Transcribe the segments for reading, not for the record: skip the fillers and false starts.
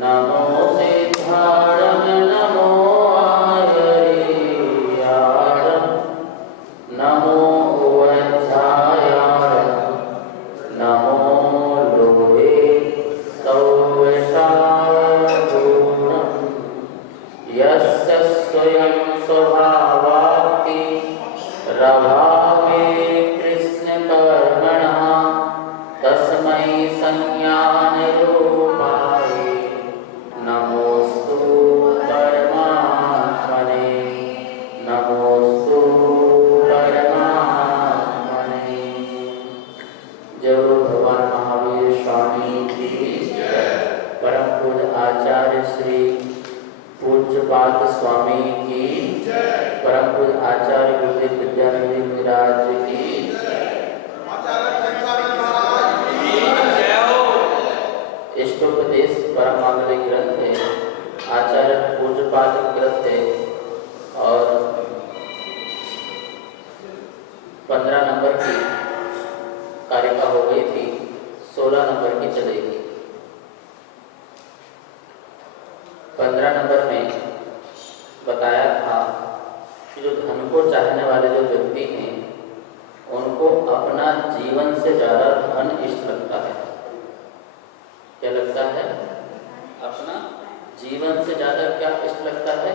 नमो सिद्धाणं नमो आयर्याणं नमो वज्रायाणं नमो लोहे सौवशागुणं यस्य स्वयं स्वभावाप्ति रभावे कृष्णकर्मणः तस्मै संज्ञानरूपाय नमोस्तु परमात्मने नमोस्तु परमात्मने। जय भगवान महावीर स्वामी की जय। परम पूज्य आचार्य श्री पूज्यपाद स्वामी की जय। परम पूज्य आचार्य गुरुदेव विद्यानंद महाराज की इष्टोपदेश परमागम ग्रंथ है, आचार्य पूज्यपाद ग्रंथ है और 15 नंबर की कारिका हो गई थी, 16 नंबर की चलेगी। 15 नंबर में बताया था कि जो धन को चाहने वाले जो व्यक्ति हैं उनको अपना जीवन से ज़्यादा धन इष्ट लगता है। क्या लगता है? अपना जीवन से ज़्यादा क्या इष्ट लगता है?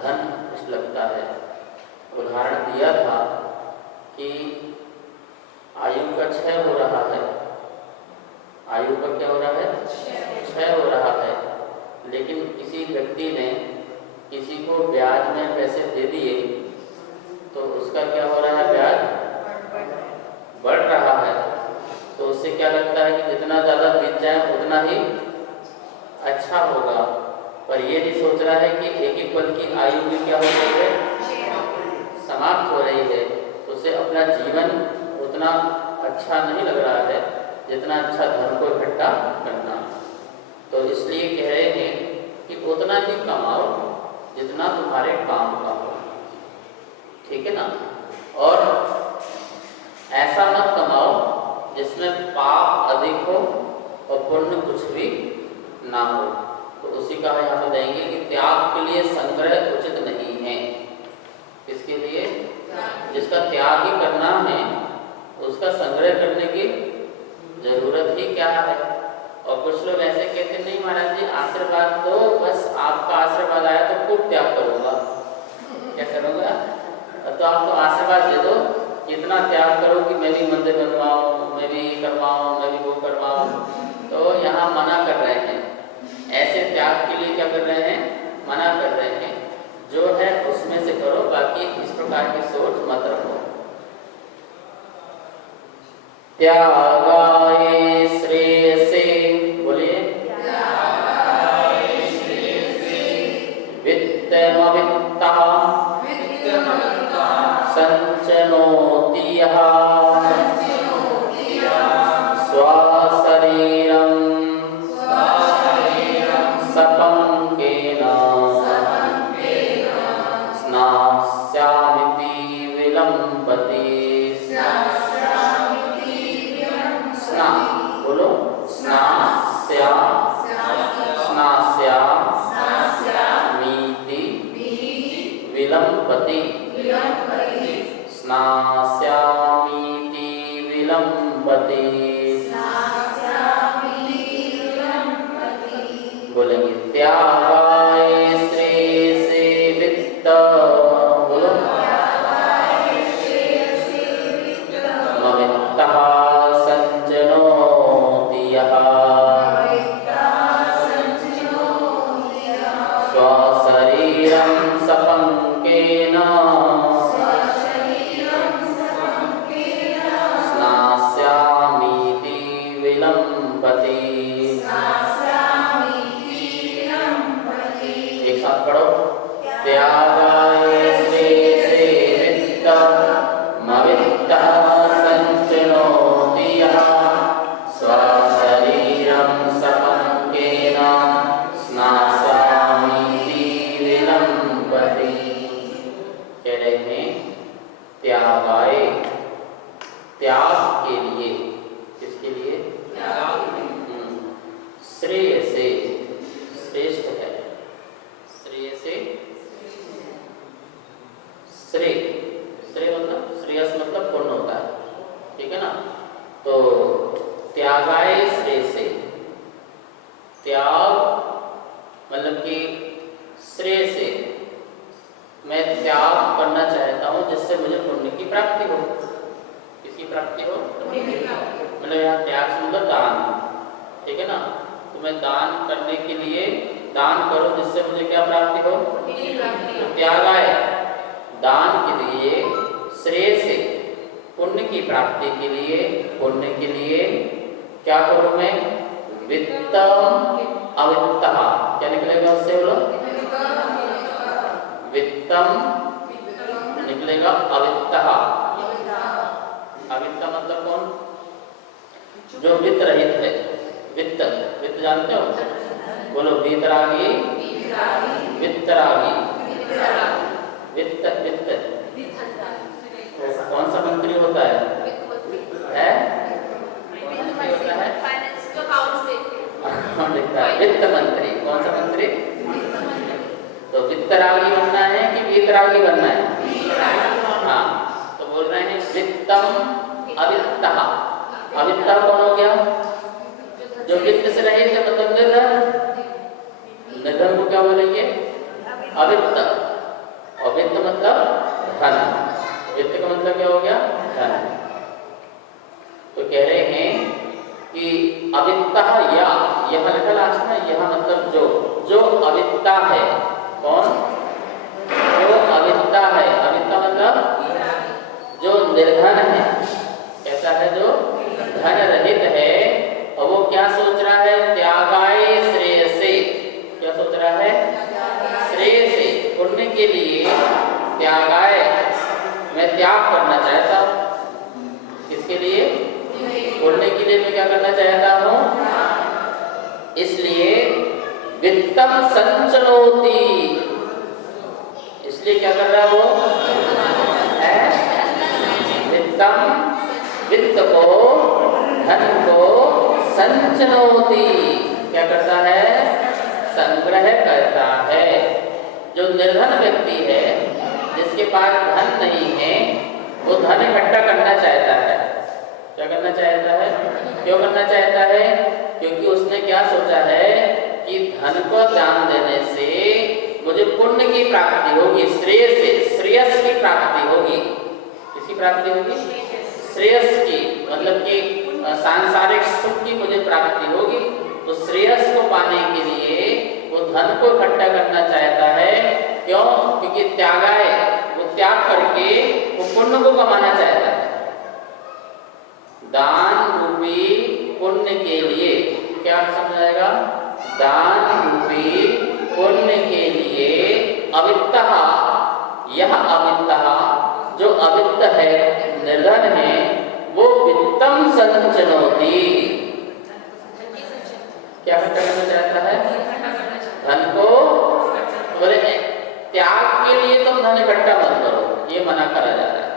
धन इष्ट लगता है। उदाहरण दिया था कि आयु का क्षय हो रहा है। आयु का क्या हो रहा है? क्षय हो रहा है। लेकिन किसी व्यक्ति ने किसी को ब्याज में पैसे दे दिए तो उसका क्या हो रहा है? ब्याज बढ़ रहा है। तो उससे क्या लगता है कि जितना ज़्यादा बीत जाए उतना ही अच्छा होगा, पर ये नहीं सोच रहा है कि एक एक पल की आयु भी क्या हो रही है? समाप्त हो रही है। तो उसे अपना जीवन उतना अच्छा नहीं लग रहा है जितना अच्छा धन को इकट्ठा करना। तो इसलिए कह रहे हैं कि उतना ही कमाओ जितना तुम्हारे काम का हो, ठीक है ना। और ऐसा मत कमाओ जिसमें पाप अधिक हो और पुण्य कुछ भी ना हो। तो उसी का यहाँ पे देंगे कि त्याग के लिए संग्रह उचित नहीं है। इसके लिए जिसका त्याग ही करना है उसका संग्रह करने की जरूरत ही क्या है। और कुछ लोग ऐसे कहते नहीं महाराज जी आशीर्वाद दो, बस आपका आशीर्वाद आया तो खूब त्याग करूँगा। क्या करूँगा? तो आप तो आशीर्वाद दे दो, इतना त्याग करो कि मैं भी मंदिर बनवाऊँ, मैं भी करवाऊँ, मैं भी वो करवाऊँ। तो यहाँ मना कर रहे हैं, ऐसे त्याग के लिए क्या कर रहे हैं? मना कर रहे हैं। जो है उसमें से करो, बाकी इस प्रकार की सोच मत रखो। त्यागाय श्रेयसे, बोलिए वित्तमवित्तः संचनोति यः स्वशरीरं सपङ्केन स्नास्यामिति विलम्बति। स्ना बोलो, स्नास्यामीति विलम्बति। स्नास्यामीति विलम्बति। बोलेंगे त्यागाय श्रेयसे वित्त, बोलो मवित्तः संचनोति यः स्वशरीरं सपङ्केन स्नास्यामीति विलम्बति। त्याग मतलब कि श्रेय से मैं त्याग करना चाहता हूँ जिससे मुझे पुण्य की प्राप्ति हो। किसकी प्राप्ति हो? मतलब यहाँ त्याग से मतलब दान, ठीक है ना। तो मैं दान करने के लिए दान करो जिससे मुझे क्या प्राप्ति हो? तो त्याग आए दान के लिए, श्रेय से पुण्य की प्राप्ति के लिए, पुण्य के लिए क्या करूं मैं? वित्तम अवित्तः, क्या निकलेगा उससे बोलो? वित्तम निकलेगा अवित्तः। अवित्त मतलब कौन? जो वित्त रहित है। वित्त, वित्त जानते हो? बोलो वीतरागी, वित्तरागी, वित्त, वित्त कौन सा मंत्री होता है? होता है वित्त मंत्री। कौन सा मंत्री? तो वित्तरागी बनना है कि वीतरागी बनना है? हाँ, तो बोल रहे हैं वित्तम अवित्तः। अवित्तः कौन हो गया? जो वित्त से रहित है, मतलब निर्धन। निर्धन को क्या बोलेंगे? अवित्त। अवित्त मतलब धन। वित्त का मतलब क्या हो गया? धन। तो कह रहे हैं कि अवित्तः या, यह लिखा लास्ट में, यह मतलब जो अवित्ता है। कौन? जो अवित्ता है। अवित्ता मतलब जो निर्धन है। कैसा है? जो धन रहित है और वो क्या सोच रहा है? त्यागाय श्रेय से। क्या सोच रहा है? श्रेय से, पुण्य के लिए त्यागाय, मैं त्याग करना चाहता हूँ। किसके लिए? पुण्य के लिए मैं क्या करना चाहता हूँ। इसलिए वित्तम संचनोति, इसलिए क्या कर रहा है वो? वित्तम, वित्त को, धन को संचनोति, क्या करता है? संग्रह करता है। जो निर्धन व्यक्ति है, जिसके पास धन नहीं है, वो धन इकट्ठा करना चाहता है। क्या करना चाहता है? क्यों करना चाहता है? क्योंकि उसने क्या सोचा है कि धन को दान देने से मुझे पुण्य की प्राप्ति होगी, श्रेय से, श्रेयस की प्राप्ति होगी। किसकी प्राप्ति होगी? श्रेयस की, मतलब कि सांसारिक सुख की मुझे प्राप्ति होगी। तो श्रेयस को पाने के लिए वो धन को इकट्ठा करना चाहता है। क्यों? क्योंकि त्यागाय, वो त्याग करके वो पुण्य को कमाना चाहता है। दान रूपी पुण्य के लिए, क्या समझाएगा? दान रूपी पुण्य के लिए अवित्तः, यह अवित्तः, जो अवित्त है, निर्धन है, वो वित्तम संचनोति, क्या करना चाहता है? धन को। बोले त्याग के लिए तुम धन इकट्ठा मत करो, ये मना करा जा रहा है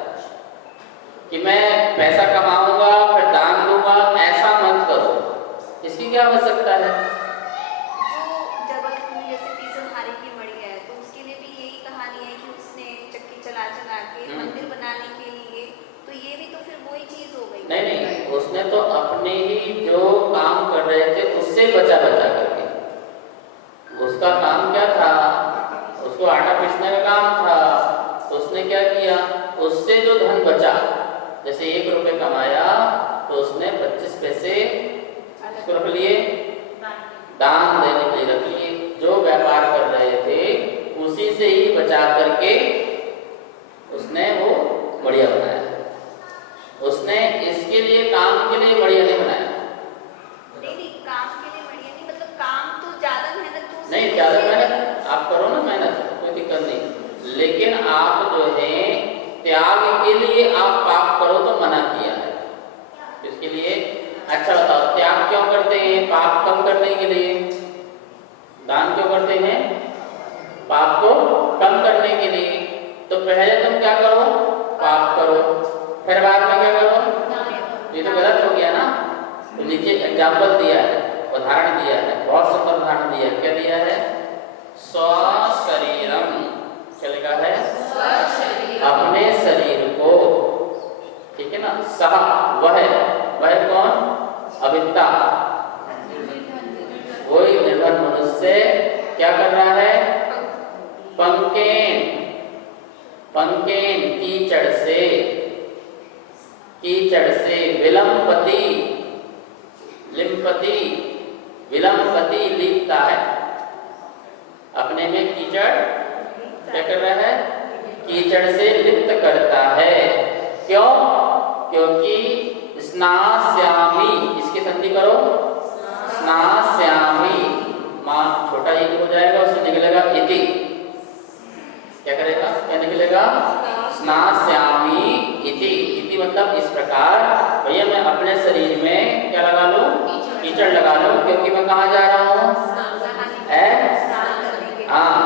कि मैं पैसा कमाऊंगा फिर दान दूंगा, ऐसा मत करो। इसकी क्या आवश्यकता है? जो जबलपुर जैसे तीसनहारी की मड़ी है, तो उसके लिए भी यही कहानी है कि उसने चक्की चला के मंदिर बनाने के लिए, तो ये भी तो फिर वही चीज हो गई। नहीं, उसने तो अपने ही जो काम कर रहे थे उससे बचा करके, उसका काम क्या था? उसको आटा पीसने का काम था। तो उसने क्या किया? उससे जो धन बचा, जैसे 1 रुपये कमाया तो उसने 25 पैसे उसको रख लिए, दान देने के लिए रख लिए। जो व्यापार कर रहे थे उसी से ही बचा करके उसने वो बढ़िया बनाया। उसने इसके लिए, काम के लिए बढ़िया नहीं बनाया। नहीं, काम के लिए बढ़िया नहीं, मतलब काम तो ज्यादा मेहनत तो नहीं, ज्यादा मेहनत आप करो ना, मेहनत कोई दिक्कत नहीं, लेकिन आप जो है त्याग के लिए आप पाप करो तो मना किया है। इसके लिए अच्छा बताओ, त्याग क्यों करते हैं? पाप कम करने के लिए। दान क्यों करते हैं? पाप को कम करने के लिए। तो पहले तुम क्या करो? पाप करो, फिर बाद में क्या करो? ये तो गलत हो गया ना। तो नीचे एग्जाम्पल दिया है, उदाहरण दिया है, बहुत सुंदर उदाहरण दिया है। क्या दिया है? स्वशरीरम, क्या लिखा है? अपने शरीर को, ठीक है ना। सह, वह कौन? अविद्या, वही उससे क्या कर रहा है? पंकेन, पंकेन कीचड़ से, कीचड़ से विलंपति, लिम्पति, विलंपति लिपता है, अपने में कीचड़ क्या कर रहा है? कीचड़ से लिप्त करता है। क्यों? क्योंकि स्नास्यामि, इसकी संधि करो, स्नास्यामि, मां छोटा ये हो जाएगा, उससे निकलेगा इति, क्या करेगा? क्या निकलेगा? स्नास्यामि इति, इति मतलब इस प्रकार। भैया मैं अपने शरीर में क्या लगा लूं? कीचड़ लगा लूं, क्योंकि मैं कहाँ जा रहा हूँ? हाँ,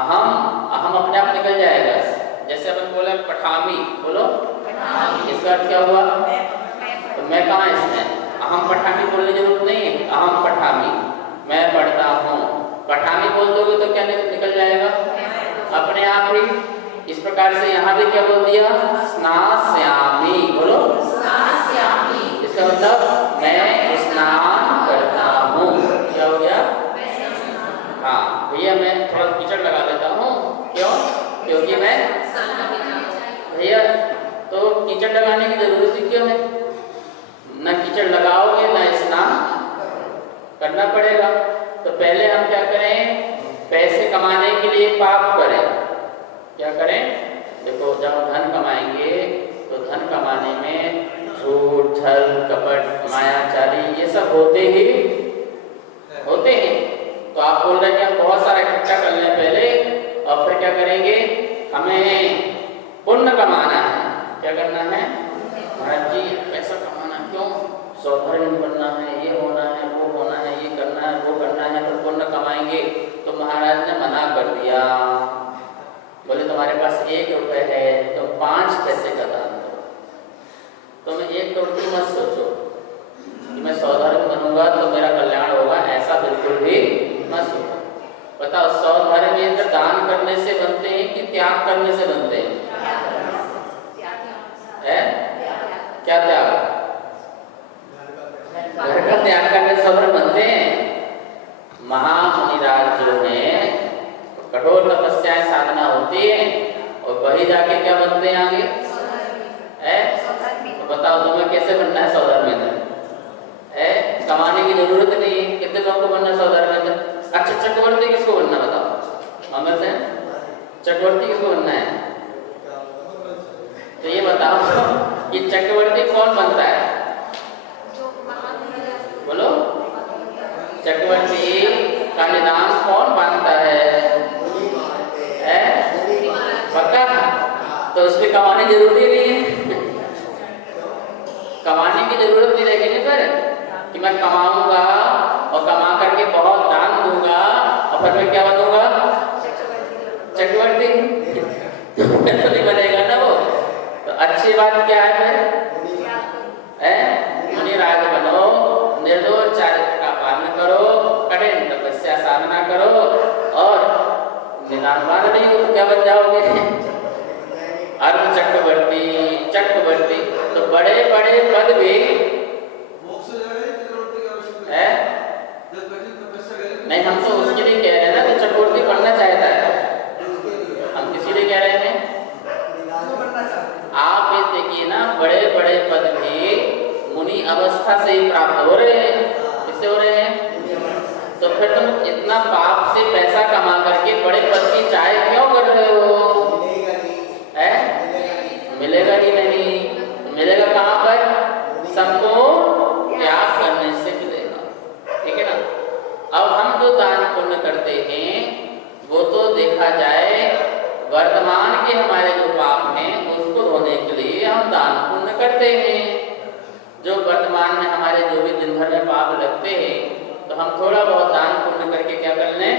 अहम अपने आप निकल जाएगा। जैसे अपन बोला पठामी, बोलो इसका अर्थ क्या हुआ? तो मैं कहाँ इसमें? अहम पठामी बोलने की जरूरत नहीं है, अहम पठामी, मैं पढ़ता हूँ। पठामी बोल दोगे तो क्या निकल जाएगा? अपने आप ही। इस प्रकार से यहाँ भी क्या बोल दिया? स्नास्यामि, बोलो स्नास्यामि, इसका मतलब मैं स्नान करता हूँ। क्या हो गया? हाँ भैया मैं थोड़ा कीचड़ लगा लेता हूँ, क्यों? क्योंकि मैं भैया, तो कीचड़ लगाने की जरूरत ही क्यों है? न कीचड़ लगाओगे न स्नान करना पड़ेगा। तो पहले हम क्या करें? पैसे कमाने के लिए पाप करें। क्या करें? देखो जब हम धन कमाएंगे तो धन कमाने में झूठ, छल, कपट, मायाचारी ये सब होते हैं। तो आप बोल रहे हैं कि हम बहुत सारा इकट्ठा कर लें पहले और फिर क्या करेंगे? हमें पुण्य कमाना है। क्या करना है? महाराज जी पैसा कमाना, क्यों? सौभाग्य बनना है, ये होना है, वो होना है, ये करना है, वो करना है, फिर पुण्य कमाएंगे। तो महाराज ने मना कर दिया, बोले तुम्हारे पास 1 रुपए है, तुम 5 पैसे का दान दो। तो मैं 1 करोड़ की मत सोचो कि मैं सौभाग्य बनूंगा तो मेरा कल्याण होगा, ऐसा बिल्कुल भी मत सोचो। बताओ सौभाग्य दान करने से बनते हैं कि त्याग करने से बनते हैं? क्या त्याग? घर का त्याग करने से सौभाग्य बनते हैं। महामुनिराज जो है कठोर तपस्याएं साधना होती है और वही जाके क्या बनते हैं आगे? तो बताओ तुम्हें कैसे बनना है सौदागर में? कमाने की जरूरत नहीं है। कितने लोगों को बनना सौदागर में? अच्छा चक्रवर्ती किसको बनना बताओ? मंगल से चक्रवर्ती किसको बनना है? तो ये बताओ कि चक्रवर्ती कौन बनता है? बोलो चक्रवर्ती का निदान कौन बांधता है? पक्का? तो उसमें कमाने की जरूरत ही नहीं है। कमाने की जरूरत नहीं रहेगी ना फिर कि मैं कमाऊंगा और कमा करके बहुत दान दूंगा और फिर मैं क्या बनूंगा? चक्रवर्ती। तो नहीं बनेगा ना वो। तो अच्छी बात क्या है फिर? मुनिराज बनो, निर्दोष चारित्र का पालन करो, कठिन तपस्या साधना करो और निदानवान नहीं हो तो क्या बन जाओगे? अर्ध चक्रवर्ती, चक्रवर्ती। तो बड़े बड़े पद भी है नहीं। हम तो उसके लिए कह रहे हैं ना कि चक्रवर्ती बनना चाहता है। हम किसी लिए कह रहे हैं? आप ये देखिए ना, बड़े बड़े पद भी मुनि अवस्था से ही प्राप्त हो रहे हैं। किससे हो रहे हैं? तो फिर तुम इतना पाप से पैसा कमा करके बड़े पद की चाय क्यों कर रहे हो? मिलेगा ही नहीं। तो मिलेगा कहाँ पर? संपूर्ण त्याग करने से मिलेगा। ठीक है ना? अब हम जो दान पुण्य करते हैं वो तो देखा जाए वर्तमान के हमारे जो पाप हैं उसको धोने के लिए हम दान पुण्य करते हैं। जो वर्तमान में हमारे जो भी दिन भर में पाप लगते हैं तो हम थोड़ा बहुत दान पुण्य करके क्या कर लें?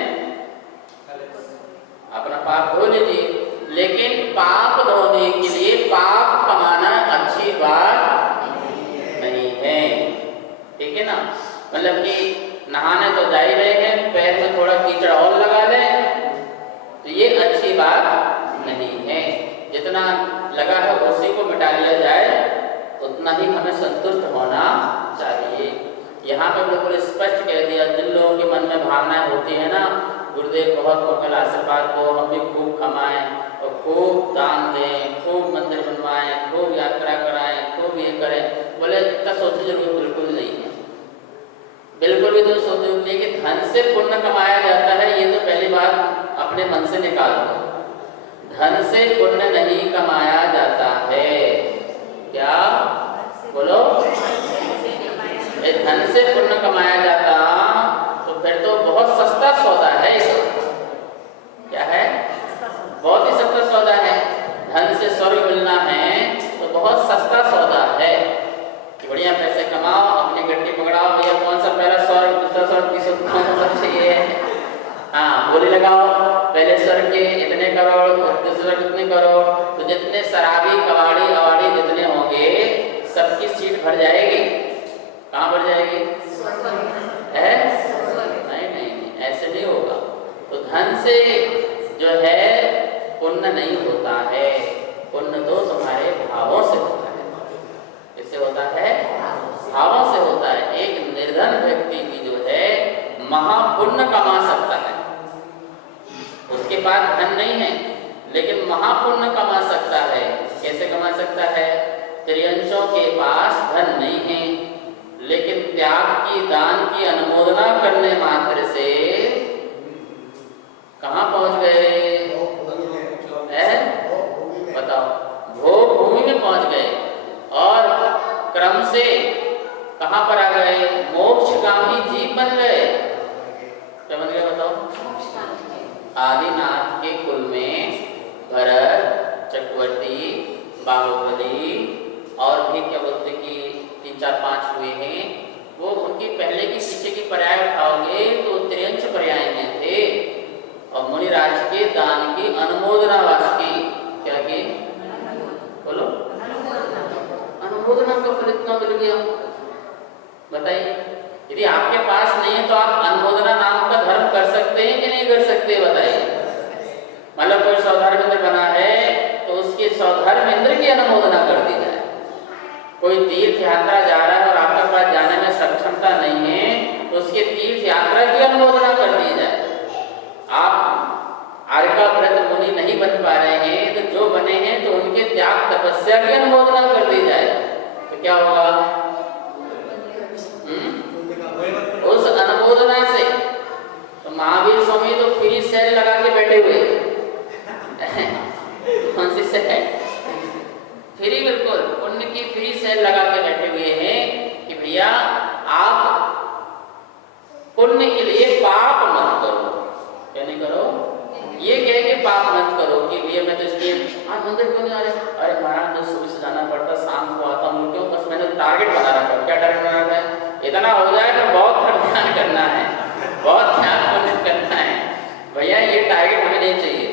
अपना पाप धो लीजिए। लेकिन पाप धोने के लिए पाप कमाना अच्छी बात नहीं है। ठीक है ना? मतलब कि नहाने तो जा ही रहे हैं, पैर में थोड़ा कीचड़ और लगा लें तो ये अच्छी बात नहीं है। जितना लगा है उसी को मिटा लिया जाए उतना ही हमें संतुष्ट होना चाहिए। यहाँ पे बिल्कुल स्पष्ट कह दिया, जिन लोगों के मन में भावनाएं होती है ना, गुरुदेव बहुत मंगल आशीर्वाद दो, हम भी खूब कमाएं और खूब दान दें, खूब मंदिर बनवाएं, खूब यात्रा कराएं, खूब ये करें, बोले इतना सोचने की जरूरत बिल्कुल नहीं है। बिल्कुल भी तो सोचो नहीं कि धन से पुण्य कमाया जाता है, ये तो पहली बात अपने मन से निकाल दो। धन से पुण्य नहीं कमाया जाता है। क्या बोलो? धन से पुण्य कमाया जाता तो फिर तो बहुत सस्ता सौदा है ये। क्या है? बहुत ही सस्ता सौदा है। धन से स्वर्ग मिलना है तो बहुत सस्ता सौदा है कि बढ़िया पैसे कमाओ, अपनी गड्डी पकड़ाओ, भैया कौन सा पहला स्वर्ग, दूसरा स्वर्ग, तीसरा कौन सा चाहिए, हाँ बोली लगाओ, पहले स्वर्ग के इतने करोड़, दूसरे स्वर्ग इतने करोड़, तो जितने शराबी कबाड़ी अवाड़ी जितने होंगे सबकी सीट भर जाएगी। कहाँ भर जाएगी? है? नहीं नहीं, ऐसे नहीं होगा। तो धन से जो है पुण्य नहीं होता है, पुण्य तो तुम्हारे भावों से होता है। किससे होता है? भावों से होता है। एक निर्धन व्यक्ति भी जो है महापुण्य कमा सकता है, उसके पास धन नहीं है लेकिन महापुण्य कमा सकता है। कैसे कमा सकता है? त्रियंशों के पास धन नहीं है लेकिन त्याग की, दान की अनुमोदना करने मात्र से कहाँ पहुंच गए? बताओ, भोग भूमि में पहुंच गए और क्रम से कहां पर आ गए? मोक्षगामी जीव बन गए। क्या बन गए बताओ? आदिनाथ के कुल में भरत, चक्रवर्ती, बाहुबली और भी क्या बोलते कि 3 4 5 हुए हैं, वो उनकी पहले की पीछे की पर्याय उठाओगे तो त्रियंश पर्याय में थे और मुनिराज के दान की अनुमोदना वास्की। क्या की? बोलो। अनुमोदना का फल इतना मिल गया, बताइए। यदि आपके पास नहीं है तो आप अनुमोदना नाम का धर्म कर सकते हैं कि नहीं कर सकते? बताइए। मतलब कोई सौधर्म इंद्र बना है तो उसके सौधर्म इंद्र की अनुमोदना कर दी जाए। कोई तीर्थ यात्रा जा रहा है और आपके पास जाने में सक्षमता नहीं है तो उसके तीर्थ यात्रा की अनुमोदना कर दी जाए। आप आर्का व्रत मुनि नहीं बन पा रहे हैं तो जो बने हैं तो उनके त्याग तपस्या की अनुमोदना कर दी जाए तो क्या होगा? उस अनुमोदना से तो महावीर स्वामी तो फ्री सेल लगा के बैठे हुए कौन सी सेल? फ्री, बिल्कुल पुण्य की फ्री सेल लगा के बैठे हुए हैं कि भैया आप पुण्य के लिए पाप मत करो। क्या नहीं करो? ये कह के पाप मत करो कि भैया मैं तो इसलिए आज मंदिर क्यों नहीं आ रहे? अरे महाराज जो सुबह से जाना पड़ता, शाम को आता हूँ, क्यों? बस मैंने टारगेट बना रखा है। क्या टारगेट बना रखा है? इतना हो जाए तो बहुत ध्यान करना है, बहुत ध्यान पुण्य करना है। भैया ये टारगेट हमें नहीं चाहिए,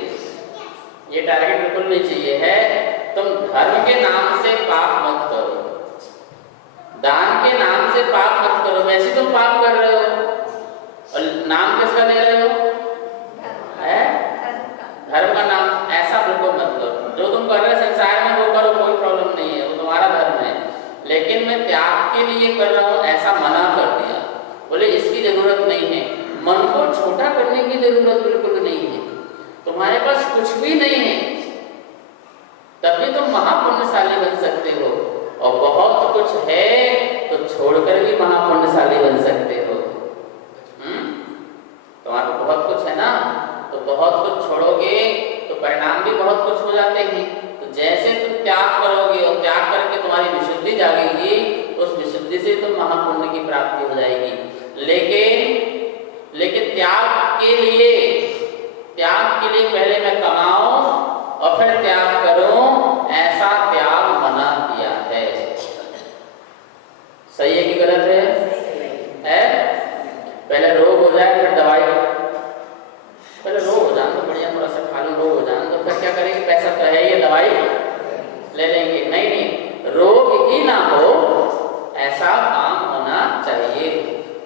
ये टारगेट बिल्कुल नहीं चाहिए है। तुम धर्म के नाम से पाप मत करो, दान के नाम से पाप मत करो। वैसे तुम पाप कर रहे हो और नाम किसका ले रहे हो? है धर्म का नाम। ऐसा बिल्कुल मत करो। जो तुम कर रहे हो संसार में वो करो, कोई प्रॉब्लम नहीं है, वो तुम्हारा धर्म है। लेकिन मैं त्याग के लिए कर रहा हूँ ऐसा मना कर दिया। बोले इसकी जरूरत नहीं है। मन को छोटा करने की जरूरत बिल्कुल नहीं है। तुम्हारे पास कुछ भी नहीं है तब भी तुम महापुण्यशाली बन सकते हो, और बहुत कुछ है तो छोड़कर भी महापुण्यशाली बन सकते हो। तुम्हारे को बहुत कुछ है ना, तो बहुत कुछ छोड़ोगे तो परिणाम भी बहुत कुछ हो जाते हैं। तो जैसे तुम त्याग करोगे और त्याग करके तुम्हारी विशुद्धि जागेगी, उस विशुद्धि से तुम महापुण्य की प्राप्ति हो जाएगी। लेकिन त्याग के लिए पहले मैं कमाऊं और फिर त्याग करूं, ऐसा त्याग मना किया है। सही है कि गलत है? पहले रोग हो जाए फिर दवाई, पहले रोग हो जाए तो बढ़िया थोड़ा सा खा लो, रोग हो जाए तो फिर क्या करेंगे? पैसा तो है, ये दवाई ले लेंगे। नहीं, रोग ही ना हो ऐसा काम होना चाहिए।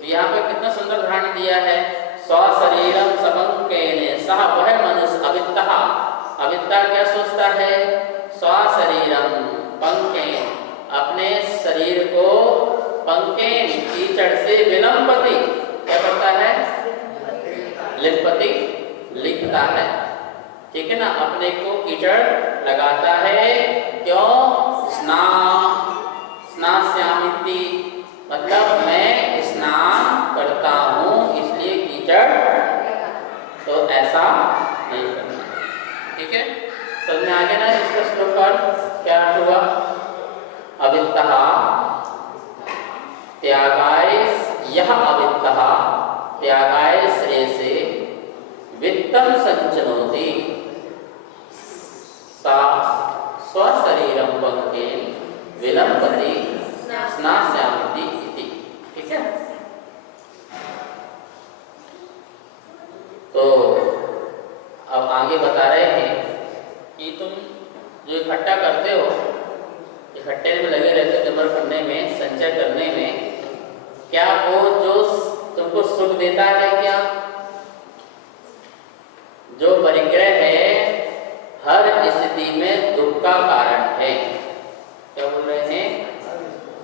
तो यहाँ पे कितना सुंदर उदाहरण दिया है। स्वशरीरम सबंकेन सह वह मनुष्य अवित्तः। अवित्ता क्या सोचता है? स्वशरीरम पंकेन, अपने शरीर को पंकेन कीचड़ से विलंबति क्या करता है? लिपति लिखता है, ठीक है ना, अपने को कीचड़ लगाता है। क्यों? स्नास्यामिति, मतलब मैं स्नान करता हूँ इसलिए कीचड़, तो ऐसा नहीं करना, ठीक है। समझ में आ गया ना इसका श्लोक का क्या अर्थ हुआ? अवित्तः त्यागाय, यह अवित्तः त्यागाय श्रेयसे वित्तं संचनोति सा स्वशरीरं पंकेन विलंबति स्नास्यामिति इति, ठीक है। तो अब आगे बता रहे हैं कि तुम जो इकट्ठा करते हो, इकट्ठे में लगे रहते हो जबर करने में, संचय करने में, क्या वो जो तुमको सुख देता है क्या? जो परिग्रह है हर स्थिति में दुख का कारण है। क्या बोल रहे हैं?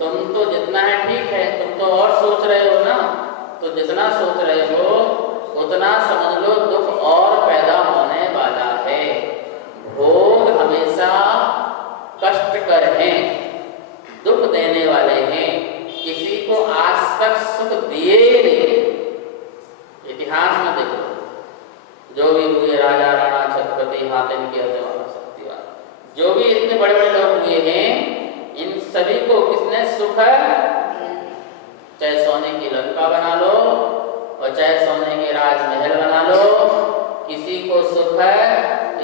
तुम तो जितना है ठीक है, तुम तो और सोच रहे हो ना, तो जितना सोच रहे हो उतना समझ लो दुख और पैदा होने वाला है। भोग हमेशा कष्टकर हैं, दुख देने वाले हैं, किसी को आज तक सुख दिए नहीं। इतिहास में देखो, जो भी हुए राजा राणा छत्रपति हातिम की शक्तिवान, जो भी इतने बड़े बड़े लोग हुए हैं, इन सभी को किसने सुख है? चाहे सोने की लंका बना लो और चाहे सोने के राजमहल बना लो, किसी को सुख है?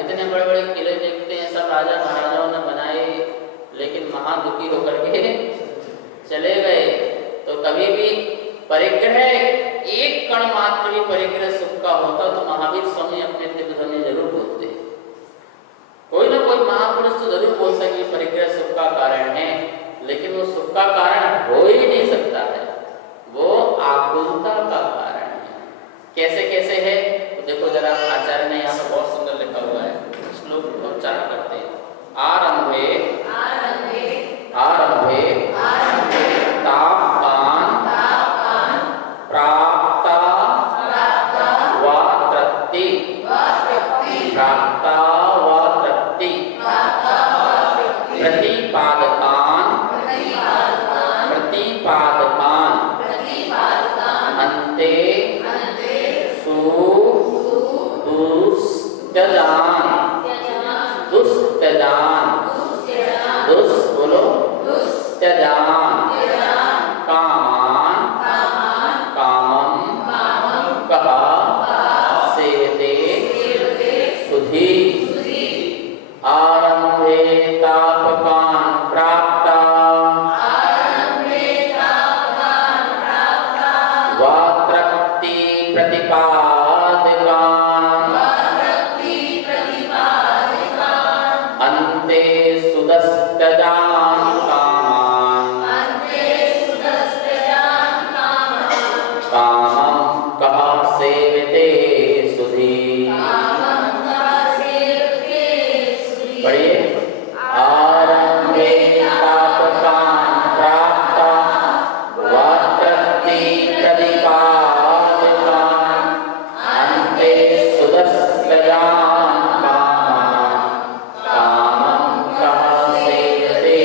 इतने बड़े बड़े किले देखते हैं सब राजा महाराजाओं ने बनाए, लेकिन महादुखी होकर के चले गए। तो कभी भी परिग्रह, एक कण मात्र भी परिग्रह सुख का होता तो महावीर स्वामी अपने दिव्य में जरूर बोलते। कोई ना कोई महापुरुष तो जरूर बोलता है कि परिग्रह सुख का कारण है, लेकिन वो सुख का कारण हो ही नहीं सकता है, वो आकुलता का कारण है। कैसे कैसे है तो देखो जरा, आचार्य ने यहाँ पर बहुत सुंदर लिखा हुआ है, श्लोक को उच्चारण करते हैं। आरंभे आरंभे तापान प्राप्ता वा तृप्ति प्राप्ता वा तृप्ति प्रतिपादकान अन्ते दुस्तजान बोलो त्यजान कामान कामम कह सेवते सुधी आरंभे तापकान प्राप्ता वा तृप्ति प्रतिपादकान अन्ते सुदस्तजान कामम कह सेवते सुधी। पढ़िए, आरंभे तापकान प्राप्ता वा तृप्ति प्रतिपादकान अन्ते सुदस्तजान कामम कह सेवते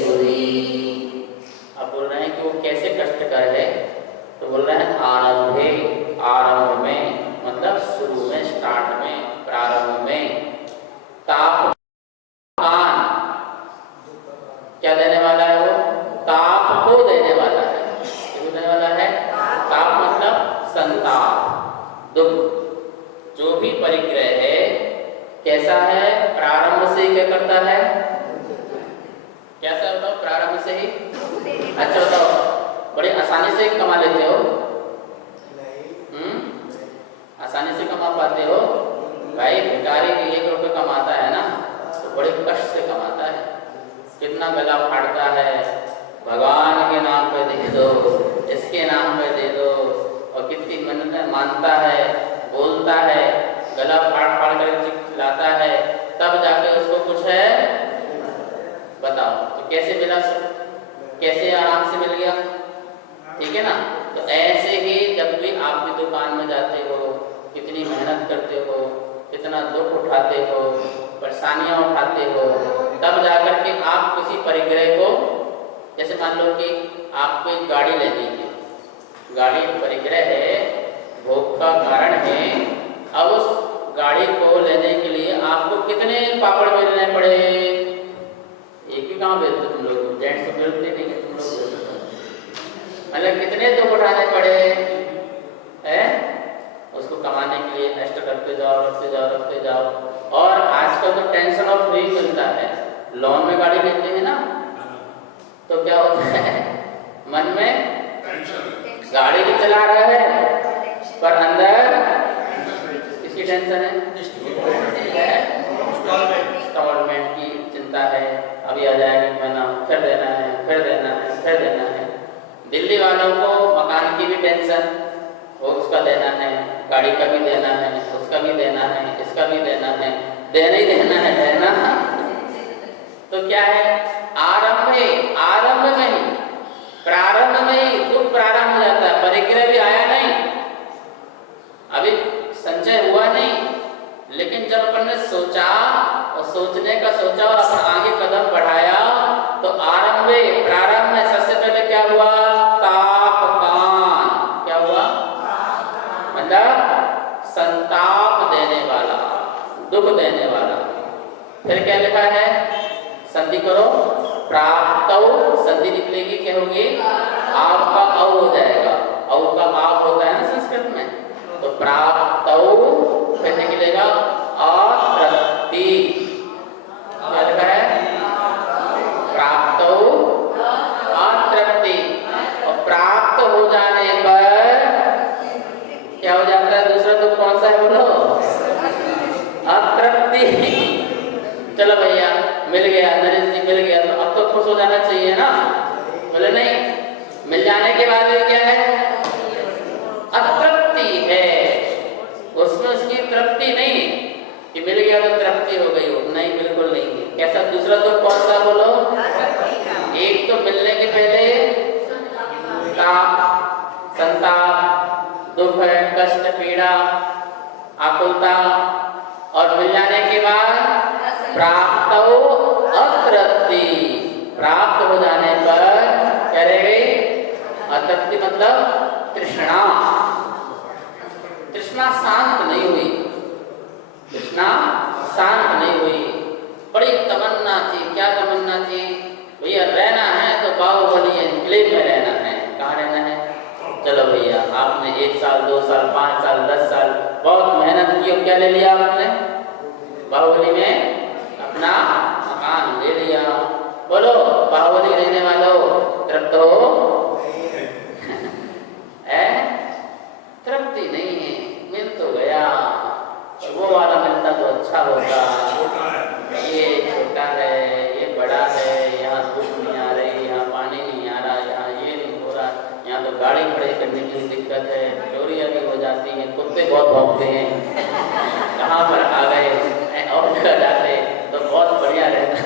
सुधी। अब बोल रहे हैं कि वो कैसे कष्टकर है, तो बोल रहे हैं आरंभे, आरंभ में मतलब शुरू में, स्टार्ट में, प्रारंभ में। तापकान क्या देने वाला है? वो ताप को देने वाला है। क्यों देने वाला है? ताप मतलब संताप, दुख। जो भी परिग्रह है कैसा है? प्रारंभ से ही क्या करता है? कैसा बताओ? प्रारंभ से ही। अच्छा बताओ, बड़े आसानी से कमा लेते हो? आसानी से कमा पाते हो? भाई भिखारी 1 रुपये कमाता है ना, तो बड़े कष्ट से कमाता है, कितना गला फाड़ता है, भगवान के नाम पे दे दो, इसके नाम पे दे दो, और कितनी मन्नतें मानता है, बोलता है, गला फाड़ फाड़ कर चिल्लाता है, तब जाके उसको कुछ है। बताओ तो कैसे मिला सुख? कैसे आराम से मिल गया? ठीक है ना। तो ऐसे ही जब भी आप भी दुकान में जाते हो, इतना दुख उठाते हो, परेशानियां उठाते हो, तब जाकर के आप किसी परिग्रह को, जैसे मान लो कि आपको एक गाड़ी लेनी है, गाड़ी परिग्रह है, भोग का कारण है। अब उस गाड़ी को लेने के लिए आपको कितने पापड़ बेलने पड़े? एक ही काम बेलते तुम लोग, जेंट्स तो बेलते नहीं है, तुम लोग मतलब कितने दुख उठाने पड़े है उसको कमाने के लिए। कष्ट करते जाओ, रखते जाओ, रखते जाओ। और आजकल तो टेंशन ऑफ फ्री मिलता है, लोन में गाड़ी लेते हैं ना, तो क्या होता है मन में गाड़ी भी चला रहा है पर अंदर किसकी टेंशन है? इंस्टॉलमेंट की चिंता है, अभी आ जाएगी महीना, फिर देना है, फिर देना है, फिर देना है। दिल्ली वालों को मकान की भी टेंशन, वो उसका देना है, गाड़ी का भी देना है, उसका भी देना है, इसका भी देना है, देना ही देना है, देना। तो क्या है, आरंभ में ही, प्रारंभ में ही दुख प्रारंभ हो जाता है। परिग्रह भी आया नहीं, अभी संचय हुआ नहीं, लेकिन जब अपन ने सोचा और सोचने का सोचा और अपन आगे कदम बढ़ाया, तो प्रारंभ में सबसे पहले क्या हुआ? तापमान। क्या हुआ? मतलब संताप देने वाला, दुख देने वाला। फिर क्या लिखा है? संधि करो, प्राप्तौ, संधि निकलेगी, क्या होगी? आपका औ हो जाएगा, औ का आप होता है ना संस्कृत में, तो प्राप्तौ फिर निकलेगा अतृप्ति। क्या लिखा है? प्राप्तौ अतृप्ति। और प्राप्त हो जाने पर क्या हो जाता है? दूसरा दुख कौन सा है बोलो? अतृप्ति। चलो भैया मिल गया, नरेश जी मिल गया, तो अब तो खुश हो जाना चाहिए ना? बोले नहीं, मिल जाने के बाद क्या है? अतृप्ति है, उसमें उसकी तृप्ति नहीं कि मिल गया तो तृप्ति हो गई हो, नहीं, बिल्कुल नहीं है। कैसा दूसरा दुख कौन सा बोलो? एक तो मिलने के पहले ताप, संताप, दुख है, कष्ट, पीड़ा, आकुलता, और मिल जाने के बाद प्राप्त अतृप्ति। प्राप्त हो जाने पर क्या रह गई? अतृप्ति मतलब तृष्णा। तृष्णा शांत नहीं हुई, तृष्णा शांत नहीं हुई। बड़ी तमन्ना थी, क्या तमन्ना थी? भैया रहना है तो बाहुबली एनक्लेव में रहना है। कहाँ रहना है? चलो भैया, आपने 1 साल, 2 साल, 5 साल, 10 साल बहुत मेहनत की, और क्या ले लिया आपने? बाहुबली में अपना मकान ले लिया। बोलो बाहुबली रहने वालों, तृप्त हो? तृप्ति नहीं है, मिल तो गया, वो वाला मिलता तो अच्छा होता। ये छोटा है, ये बड़ा है, यहाँ धूप नहीं आ रही, यहाँ पानी नहीं आ रहा, यहाँ ये नहीं हो रहा, यहाँ तो गाड़ी खड़ी करने की दिक्कत है, चोरियाँ भी हो जाती हैं, कुत्ते बहुत भौंकते हैं, कहाँ पर आ गए और जाते तो बहुत बढ़िया रहता।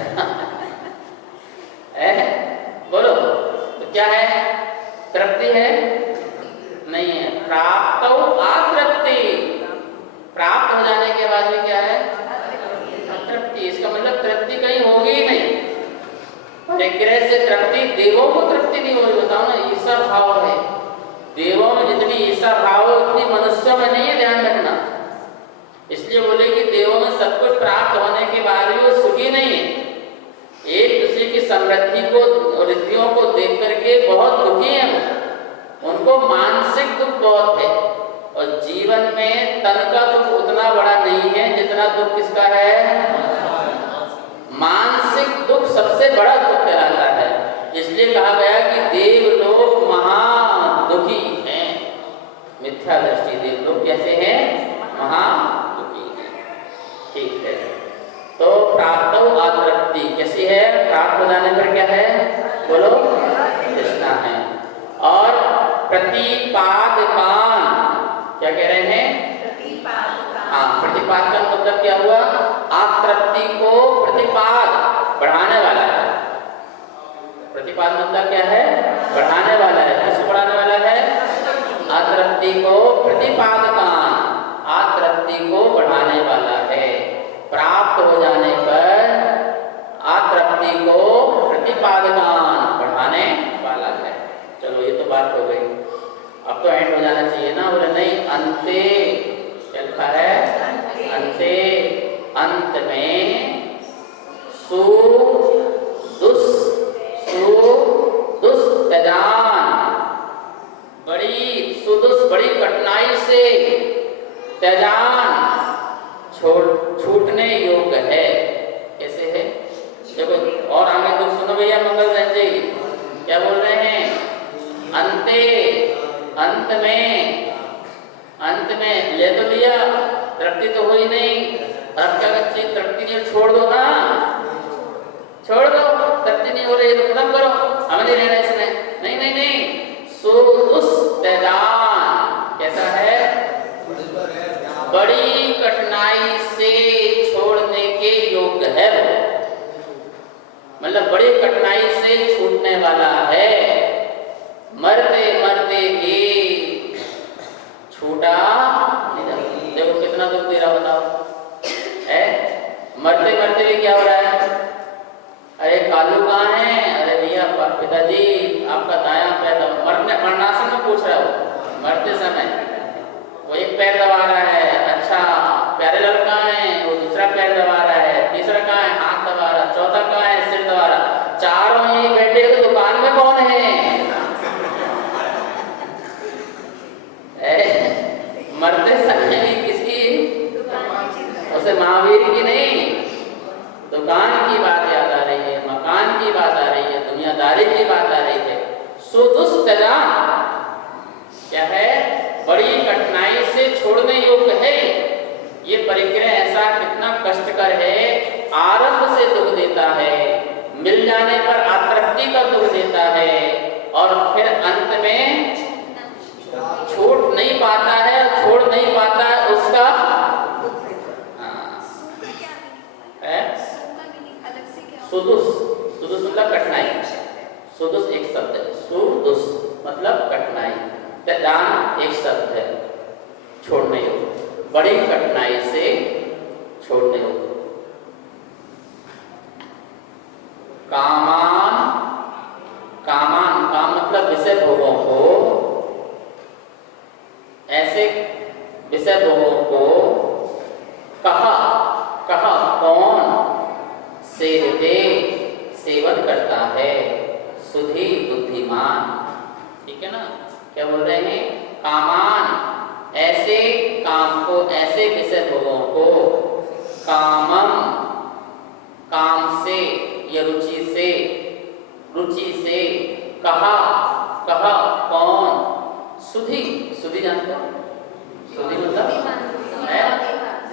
बोलो तो क्या है? तृप्ति है? नहीं है। प्राप्त अतृप्ति। प्राप्त हो जाने के बाद में क्या है? अतृप्ति। इसका मतलब तृप्ति कहीं होगी ही नहीं। परिग्रह से तृप्ति, देवों को तृप्ति नहीं हो रही। बताओ ना, ईर्षा भाव है देवों में, जितनी ईर्षा भाव है उतनी मनुष्यों में नहीं है, ध्यान रखना। इसलिए बोले कि देवों में सब कुछ प्राप्त होने के बाद भी वो सुखी नहीं है, एक दूसरे की समृद्धि को, रिद्धियों को देख करके बहुत दुखी है। उनको मानसिक दुख बहुत है, और जीवन में तन का दुख उतना बड़ा नहीं है जितना दुख किसका है? मानसिक दुख सबसे बड़ा दुख कहलाता है। इसलिए कहा गया कि देवलोक महादुखी हैं। मिथ्या दृष्टि, देवलोक कैसे हैं? महादुखी हैं। ठीक है, तो प्राप्त अतृप्ति कैसी है? प्राप्त हो जाने पर क्या है? बोलो, तृष्णा है। और प्रतिपादकान, क्या कह रहे हैं? हाँ, प्रतिपाद का मतलब क्या हुआ? अतृप्ति को प्रतिपाद, बढ़ाने वाला है। प्रतिपाद मतलब क्या है? बढ़ाने वाला है। किसको बढ़ाने वाला है? अतृप्ति को प्रतिपादकान, अतृप्ति को बढ़ाने वाला है। प्राप्त हो जाने पर आतृप्ति को प्रतिपादकान बढ़ाने वाला है। चलो ये तो बात हो गई, अब तो एंड हो जाना चाहिए ना। बोले नहीं, अंते क्या लिखा है? अंते, अंत में सु दुस त्यजान, बड़ी सुदुस, बड़ी कठिनाई से त्यजान छूटने योग्य है। कैसे है देखो, और आगे तो सुनो भैया मंगल रंजन जी क्या बोल रहे हैं? अंते, अंत में ले तो लिया, तृप्ति तो हुई नहीं, अब क्या चीज तृप्ति नहीं, छोड़ दो ना, छोड़ दो, तृप्ति नहीं हो रही तो खत्म करो, हमें नहीं रहना इसमें। नहीं नहीं नहीं, सुदुस त्यजान कैसा है? बड़ी कठिनाई से छोड़ने के योग्य है, मतलब बड़ी कठिनाई से छूटने वाला है। मरते मरते भी छूटा नहीं। देखो कितना दुख दे रहा, बताओ है? मरते मरते भी क्या हो रहा है? अरे कालू कहाँ है? अरे भैया पिताजी आपका दायां पैर मरणासन में पूछ रहा हो, मरते समय वो एक पैर दबा रहा है, अच्छा प्यारे लाल कहाँ है? वो दूसरा पैर दबा रहा है, तीसरा कहाँ है? हाथ दबा रहा, चौथा कहाँ है? सिर दबा रहा, चारों ही बैठे तो दुकान में कौन है? मरते समय किसी उसे महावीर की नहीं, दुकान की बात याद आ रही है, मकान की बात आ रही है, दुनियादारी की बात आ रही है। सुदुस त्यजान क्या है? बड़ी कठिनाई से छोड़ने योग्य है। ये परिग्रह ऐसा कितना कष्टकर है, आरंभ से दुख देता है, मिल जाने पर आतृप्ति का दुख देता है, और फिर अंत में छूट नहीं पाता है, छोड़ नहीं पाता है उसका है सुदुस। सुदुस मतलब कठिनाई, सुदुस एक शब्द है, सुदुस मतलब कठिनाई, त्यजान एक शब्द है, छोड़ने योग्य, बड़ी कठिनाई से छोड़ने योग्य। कामान, कामान काम मतलब विषय भोगों को, ऐसे विषय भोगों को कहा कौन सेवते सेवन करता है? सुधी बुद्धिमान। ठीक है ना? क्या बोल रहे हैं? कामान ऐसे काम को, ऐसे विषय भोगों को, कामम काम से या रुचि से, कहा कौन? सुधी, सुधी जानते हो? सुधी मतलब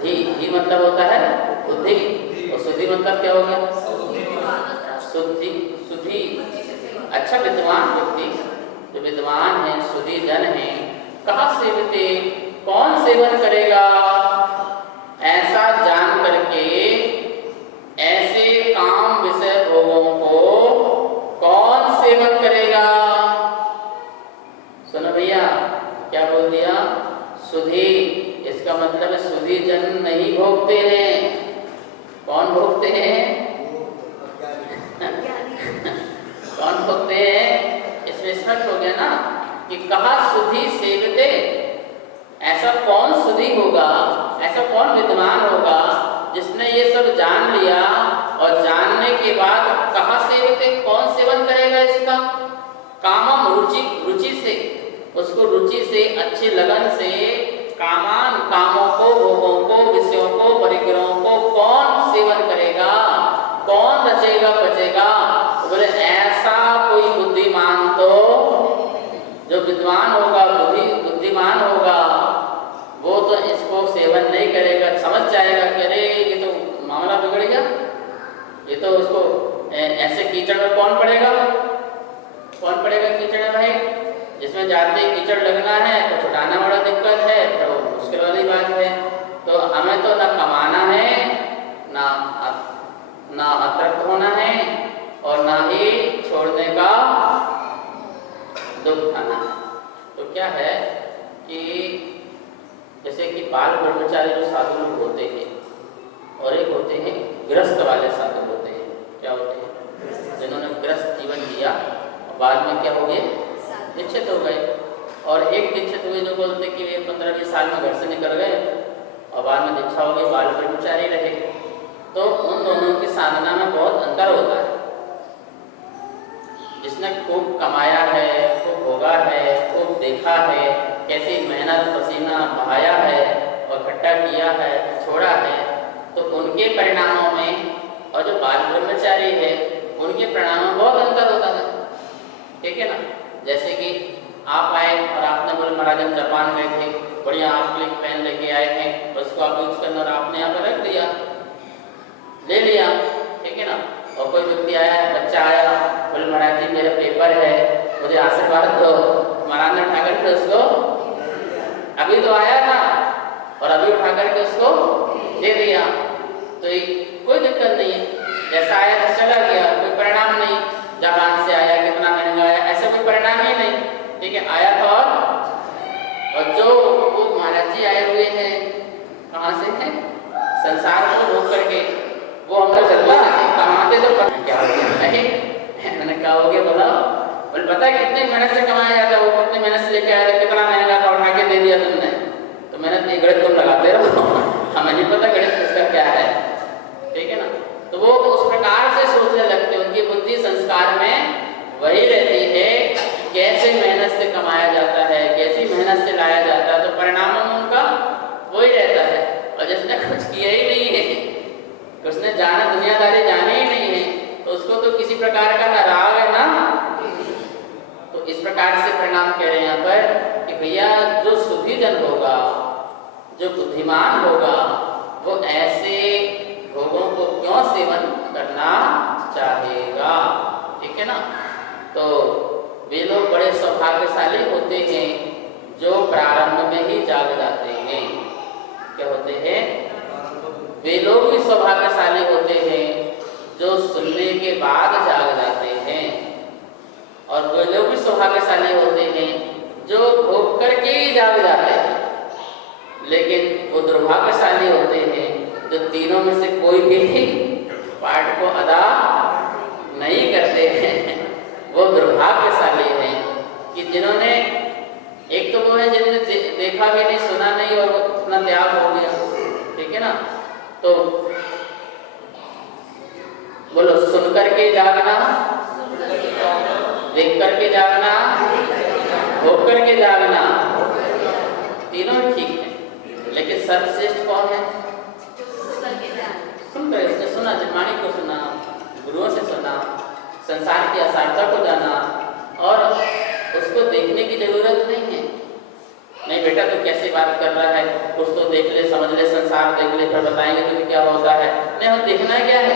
धी मतलब होता है बुद्धि, और सुधी मतलब क्या हो गया? सुधी, सुधी अच्छा विद्वान व्यक्ति, जो विद्वान है, सुधी जन है। कहाँ सेवते, कौन सेवन करेगा? ऐसा जान करके ऐसे काम विषय भोगों को कौन सेवन करेगा? सुनो भैया क्या बोल दिया? सुधी, इसका मतलब सुधी जन नहीं भोगते हैं। कौन भोगते हैं? कौन भोगते हैं? इसमें स्पष्ट हो गया ना कि कहा सुधी सेवते, ऐसा कौन सुधी होगा, ऐसा कौन विद्वान होगा जिसने ये सब जान लिया, और जानने के बाद कहा सेवते, कौन सेवन करेगा इसका? कामम रुचि से, उसको रुचि से, अच्छी लगन से, कामान कामों को, भोगों को, विषयों को, परिग्रहों को कौन सेवन करेगा? कौन रचेगा बचेगा? बोले ऐसा कोई बुद्धिमान तो, जो विद्वान होगा, बुद्धिमान होगा, वो तो इसको सेवन नहीं करेगा। समझ जाएगा कि अरे ये तो मामला बिगड़ गया, ये तो उसको ऐसे कीचड़ में कौन पड़ेगा? कौन पड़ेगा कीचड़ में भाई? जिसमें जाते ही कीचड़ लगना है तो छुटाना बड़ा दिक्कत है, तो मुश्किल वाली बात है। तो हमें तो ना कमाना है, ना अतृप्त होना है, और ना ही छोड़ने का दुख खाना है। तो क्या है कि जैसे कि बाल ब्रह्मचारी जो साधु लोग होते हैं, और एक होते हैं गृहस्थ वाले साधक होते हैं। क्या होते हैं? जिन्होंने गृहस्थ जीवन जिया और बाद में क्या हो गए? दीक्षित हो गए। और एक दीक्षित हुए जो बोलते कि वे 15-20 साल में घर से निकल गए और बाद में दीक्षा हो गई, बाल ब्रह्मचारी रहे। तो उन दोनों की साधना में बहुत अंतर होता है। जिसने खूब कमाया है, खूब भोगा है, खूब देखा है, कैसी मेहनत पसीना बहाया है और इकट्ठा किया है, छोड़ा है, तो उनके परिणामों में और जो बाल ब्रह्मचारी है उनके परिणामों में बहुत अंतर होता है। ठीक है ना? जैसे कि आप आए और आपने बोले महाराज हम जापान गए थे, बढ़िया आपके लिए पेन लेके आए हैं, उसको आप यूज करना और आपने यहाँ पर रख दिया, ले लिया। ठीक है ना? और कोई व्यक्ति आया, बच्चा आया, बोले महाराज जी मेरा पेपर है, मुझे आशीर्वाद दो, महाराज ने उठा करके उसको अभी तो आया था और अभी उठा करके उसको दे दिया। तो कोई दिक्कत नहीं है, जैसा आया तो चला गया, कोई परिणाम नहीं। जापान से आया, कितना महंगा आया, ऐसा कोई परिणाम ही नहीं। ठीक है? आया था। और जो वो महाराज जी आए हुए हैं कहाँ से हैं? संसार को भोग करके, वो हमको चलता कमाते तो क्या हो गया? मैंने कहा हो गया बोला, बोले पता है कितनी मेहनत से कमाया जाता है, वो कितनी मेहनत से लेके आया था, कितना महंगा था, उठा के दे दिया तुमने। तो मैंने गणित तुम लगाते रहो, हमें नहीं पता गणित किसका क्या है। ठीक है ना? तो वो उस प्रकार से सोचने लगते, उनकी बुद्धि संस्कार में वही रहती है कि कैसे मेहनत से कमाया जाता है, कैसी मेहनत से लाया जाता है, तो परिणाम में उनका वही रहता है। और जिसने कुछ किया ही नहीं है, उसने जाना दुनियादारी जाने ही नहीं है, तो उसको तो किसी प्रकार का ना राग है ना। तो इस प्रकार से परिणाम कह रहे हैं यहाँ पर कि भैया जो सुधीजन होगा, जो बुद्धिमान होगा, वो ऐसे भोगों को क्यों सेवन करना चाहेगा? ठीक है ना? तो वे लोग बड़े सौभाग्यशाली होते हैं जो प्रारंभ में ही जाग जाते हैं। क्या होते हैं? वे लोग भी सौभाग्यशाली होते हैं जो सुनने के बाद जाग जाते हैं, और वे लोग भी सौभाग्यशाली होते हैं जो भोग करके ही जाग जाते हैं। लेकिन वो दुर्भाग्यशाली होते हैं जो तीनों में से कोई भी पाठ को अदा नहीं करते हैं। वो दुर्भाग्यशाली हैं कि जिन्होंने, एक तो वो है जिन्होंने देखा भी नहीं, सुना नहीं और अपना त्याग हो गया। ठीक है ना? तो बोलो, सुन करके जागना, देख करके जागना, भोग करके जागना, तीनों ठीक है। लेकिन सर्वश्रेष्ठ कौन है? सुनकर, इसने सुना, जन्माणी को सुना, गुरुओं से सुना, संसार की असारता को जाना, और उसको देखने की जरूरत नहीं है। नहीं बेटा तो कैसे बात कर रहा है, कुछ तो देख ले, समझ ले, संसार देख ले, फिर बताएंगे तुझे क्या होता है। नहीं, हम देखना क्या है,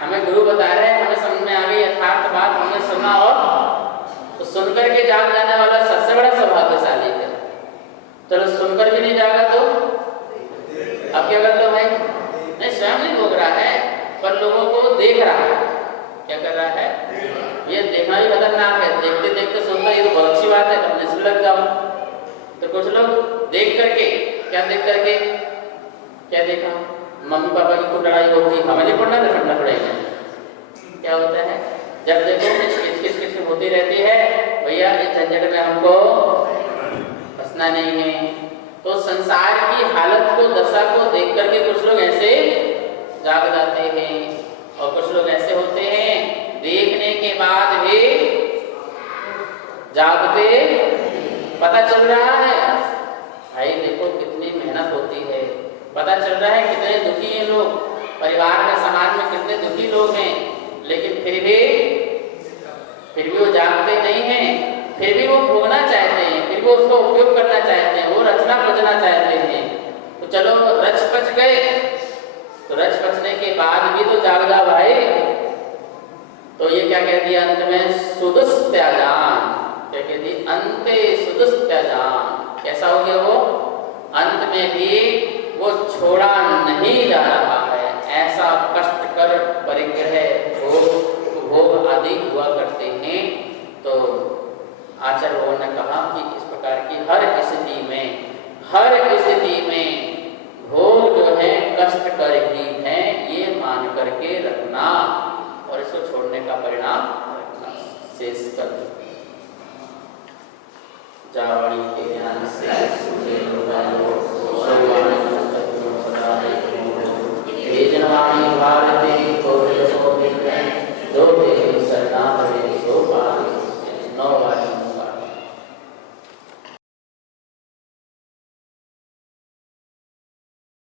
हमें गुरु बता रहे हैं, हमें समझ में आ गई यथार्थ बात, हमने सुना, और तो सुनकर के जाग जाने वाला सबसे बड़ा सौभाग्यशाली है। चलो सुनकर भी नहीं जागा तो अब क्या कर लो भाई? नहीं, स्वयं नहीं भोग रहा है पर लोगों को देख रहा है। क्या कर रहा है? ये देखना भी खतरनाक है। देखते देखते सुनता, ये तो बहुत अच्छी बात है, अपने से लग जाओ। तो कुछ लोग देख करके, क्या देख करके, क्या देखा? मम्मी पापा की खूब लड़ाई होती, हमें नहीं पढ़ना तो पढ़ना पड़ेगा। क्या होता है? जब देखो किच होती रहती है, भैया इस झंझट में हमको फंसना नहीं है। तो संसार की हालत को, दशा को देख करके कुछ लोग ऐसे जाग जाते हैं, और कुछ लोग ऐसे होते हैं देखने के बाद भी जागते। पता चल रहा है भाई, देखो कितनी मेहनत होती है, पता चल रहा है कितने दुखी हैं लोग, परिवार में, समाज में कितने दुखी लोग हैं, लेकिन फिर भी वो जागते नहीं हैं, फिर भी वो भोगना चाहते हैं, फिर भी उसका उपयोग करना चाहते हैं, वो रचना बचना चाहते हैं। तो चलो रच पच गए, तो रच पचने के बाद भी तो जाग जा भाई। तो ये क्या कह दिया अंत में? सुदुस्त्याजान। क्या कह दी? अंते सुदुस्त्याजान। कैसा हो गया वो? अंत में भी वो छोड़ा नहीं जा रहा है। ऐसा कष्टकर परिग्रह भोग आदि हुआ करते हैं। तो आचार्यों ने कहा कि इस प्रकार की हर स्थिति में भोग जो है कष्ट करके शेष कल जावड़ी के ज्ञान से सुखे वालो